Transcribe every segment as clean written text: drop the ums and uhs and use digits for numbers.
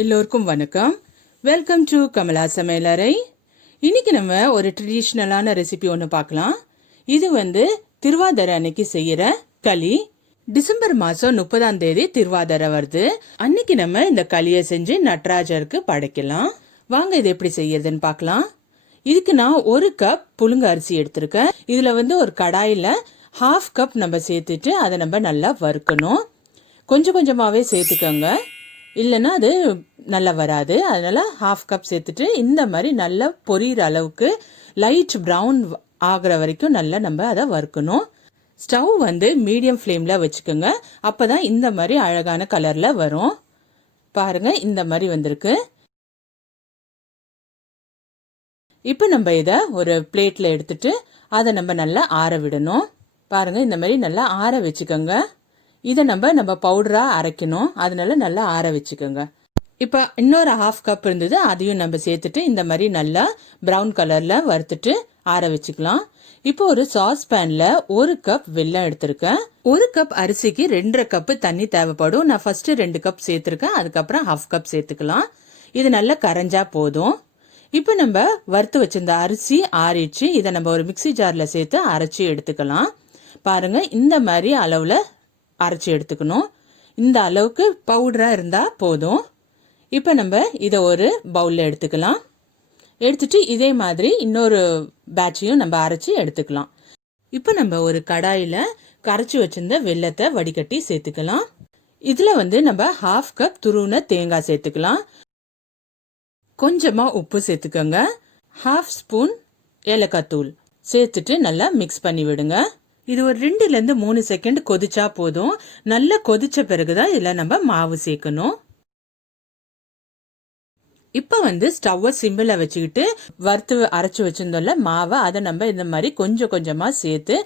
எல்லோருக்கும் வணக்கம். Welcome to Kamala சமையலறை. இன்னைக்கு நம்ம ஒரு ட்ரெடிஷ்னலான ரெசிபி ஒன்று பார்க்கலாம். இது திருவாதிரை அன்னைக்கு செய்யற களி. டிசம்பர் மாதம் 30ஆம் தேதி திருவாதிரை வருது. அன்னைக்கு நம்ம இந்த களியை செஞ்சு நடராஜருக்கு படைக்கலாம். வாங்க இது எப்படி செய்யறதுன்னு பார்க்கலாம். இதுக்கு நான் 1 கப் புழுங்க அரிசி எடுத்திருக்கேன். இதுல ஒரு கடாயில 1/2 கப் நம்ம சேர்த்துட்டு அதை நம்ம நல்லா வறுக்கணும். கொஞ்சம் கொஞ்சமாவே சேர்த்துக்கோங்க, இல்லைன்னா அது நல்லா வராது. அதனால 1/2 கப் சேர்த்துட்டு இந்த மாதிரி நல்லா பொரியிற அளவுக்கு லைட் ப்ரௌன் ஆகிற வரைக்கும் நல்லா நம்ம அதை வறுக்கணும். ஸ்டவ் மீடியம் ஃப்ளேமில் வச்சுக்கோங்க. அப்போ தான் இந்த மாதிரி அழகான கலரில் வரும். பாருங்க, இந்த மாதிரி வந்திருக்கு. இப்போ நம்ம இதை ஒரு பிளேட்டில் எடுத்துட்டு அதை நம்ம நல்லா ஆற விடணும். பாருங்க, இந்த மாதிரி நல்லா ஆற வச்சுக்கோங்க. இதை நம்ம பவுடரா அரைக்கணும், அதனால நல்லா ஆற வச்சுக்கோங்க. இப்போ இன்னொரு 1/2 கப் இருந்தது, அதையும் நம்ம சேர்த்துட்டு இந்த மாதிரி நல்லா ப்ரௌன் கலர்ல வறுத்துட்டு ஆற வச்சுக்கலாம். இப்போ ஒரு சாஸ் பேன்ல 1 கப் வெல்லம் எடுத்திருக்கேன். 1 கப் அரிசிக்கு 2.5 கப் தண்ணி தேவைப்படும். நான் ஃபர்ஸ்ட் 2 கப் சேர்த்திருக்கேன், அதுக்கப்புறம் 1/2 கப் சேர்த்துக்கலாம். இது நல்லா கரைஞ்சா போதும். இப்போ நம்ம வறுத்து வச்சிருந்த அரிசி ஆறிடுச்சு. இதை நம்ம ஒரு மிக்சி ஜார்ல சேர்த்து அரைச்சி எடுத்துக்கலாம். பாருங்க, இந்த மாதிரி அளவுல அரைச்சி எடுத்துக்கணும். இந்த அளவுக்கு பவுடரா இருந்தா போதும். இப்போ நம்ம இதை ஒரு பவுல்ல எடுத்துக்கலாம். எடுத்துட்டு இதே மாதிரி இன்னொரு பேட்சையும் நம்ம அரைச்சி எடுத்துக்கலாம். இப்போ நம்ம ஒரு கடாயில கரைச்சி வச்சிருந்த வெல்லத்தை வடிகட்டி சேர்த்துக்கலாம். இதுல நம்ம 1/2 கப் துருவின தேங்காய் சேர்த்துக்கலாம். கொஞ்சமா உப்பு சேர்த்துக்கோங்க. 1/2 ஸ்பூன் ஏலக்காய் தூள் சேர்த்துட்டு நல்லா மிக்ஸ் பண்ணி விடுங்க. இது ஒரு 2 to 3 செகண்ட் கொதிச்சா போதும். நல்லா கொதிச்ச பிறகுதான் இதுல நம்ம மாவு சேர்க்கணும். இப்ப ஸ்டவ்வை சிம்பிள வச்சுக்கிட்டு வறுத்து அரைச்சு வச்சிருந்தோம்ல மாவை, அதை நம்ம இந்த மாதிரி கொஞ்சம் கொஞ்சமா சேர்த்து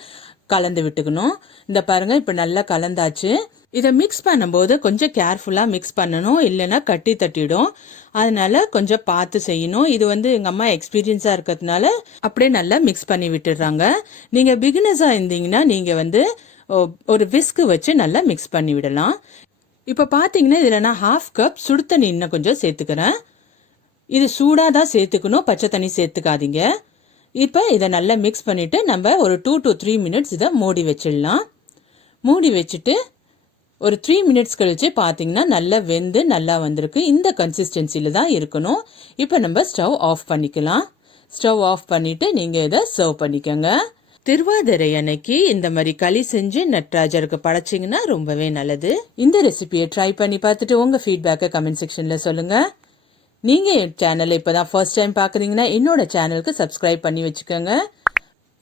கலந்து விட்டுக்கணும். இந்த பாருங்க, இப்ப நல்லா கலந்தாச்சு. இதை மிக்ஸ் பண்ணும்போது கொஞ்சம் கேர்ஃபுல்லா மிக்ஸ் பண்ணணும், இல்லைன்னா கட்டி தட்டிடும். அதனால கொஞ்சம் பார்த்து செய்யணும். இது எங்க அம்மா எக்ஸ்பீரியன்ஸா இருக்கிறதுனால அப்படியே நல்லா மிக்ஸ் பண்ணி விட்டுடுறாங்க. நீங்க பிகினர்ஸா இருந்தீங்கன்னா நீங்க ஒரு விஸ்க் வச்சு நல்லா மிக்ஸ் பண்ணி விடலாம். இப்ப பாத்தீங்கன்னா இதுல நான் 1/2 கப் சுடு தண்ணி இன்னும் கொஞ்சம் சேர்த்துக்கிறேன். இது சூடாதான் சேர்த்துக்கணும், பச்சை தண்ணி சேர்த்துக்காதீங்க. இப்ப இதை நல்லா மிக்ஸ் பண்ணிட்டு நம்ம ஒரு 2 to 3 மினிட்ஸ் இதை மூடி வச்சிடலாம். மூடி வச்சுட்டு ஒரு 3 மினிட்ஸ் கழிச்சு பாத்தீங்கன்னா நல்லா வெந்து நல்லா வந்திருக்கு. இந்த கன்சிஸ்டன்சில தான் இருக்கணும். இப்போ நம்ம ஸ்டவ் ஆஃப் பண்ணிக்கலாம். ஸ்டவ் ஆஃப் பண்ணிட்டு நீங்க இதை சர்வ் பண்ணிக்கோங்க. திருவாதிரை அன்னைக்கு இந்த மாதிரி களி செஞ்சு நடராஜருக்கு படைச்சிங்கன்னா ரொம்பவே நல்லது. இந்த ரெசிபியை ட்ரை பண்ணி பார்த்துட்டு உங்க ஃபீட்பேக்கை கமெண்ட் செக்ஷன்ல சொல்லுங்க. நீங்க என் சேனலை இப்பதான் ஃபர்ஸ்ட் டைம் பாக்குறீங்கன்னா என்னோட சேனலுக்கு சப்ஸ்கிரைப் பண்ணி வச்சுக்கோங்க.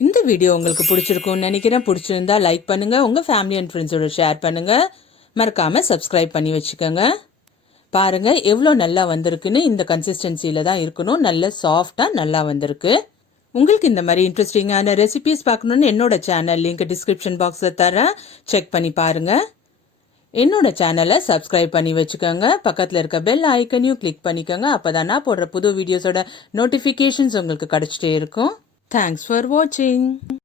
இந்த வீடியோ உங்களுக்கு பிடிச்சிருக்கும்னு நினைக்கிறேன். பிடிச்சிருந்தா லைக் பண்ணுங்க, உங்க ஃபேமிலி அண்ட் ஃப்ரெண்ட்ஸோட ஷேர் பண்ணுங்க. மறக்காம சப்ஸ்கிரைப் பண்ணி வச்சுக்கோங்க. பாருங்க எவ்வளோ நல்லா வந்திருக்குன்னு. இந்த கன்சிஸ்டன்சில தான் இருக்கணும். நல்ல சாஃப்டா நல்லா வந்திருக்கு. உங்களுக்கு இந்த மாதிரி இன்ட்ரெஸ்டிங்கான ரெசிபிஸ் பார்க்கணும்னு என்னோட சேனல் லிங்க் டிஸ்கிரிப்ஷன் பாக்ஸ்ல தரேன், செக் பண்ணி பாருங்க. என்னோட சேனலை சப்ஸ்கிரைப் பண்ணி வச்சுக்கோங்க. பக்கத்துல இருக்க பெல் ஐக்கனையும் கிளிக் பண்ணிக்கோங்க. அப்பதான் நான் போடுற புது வீடியோஸோட நோட்டிபிகேஷன்ஸ் உங்களுக்கு கிடைச்சிட்டே இருக்கும். தேங்க்ஸ் ஃபார் வாட்சிங்.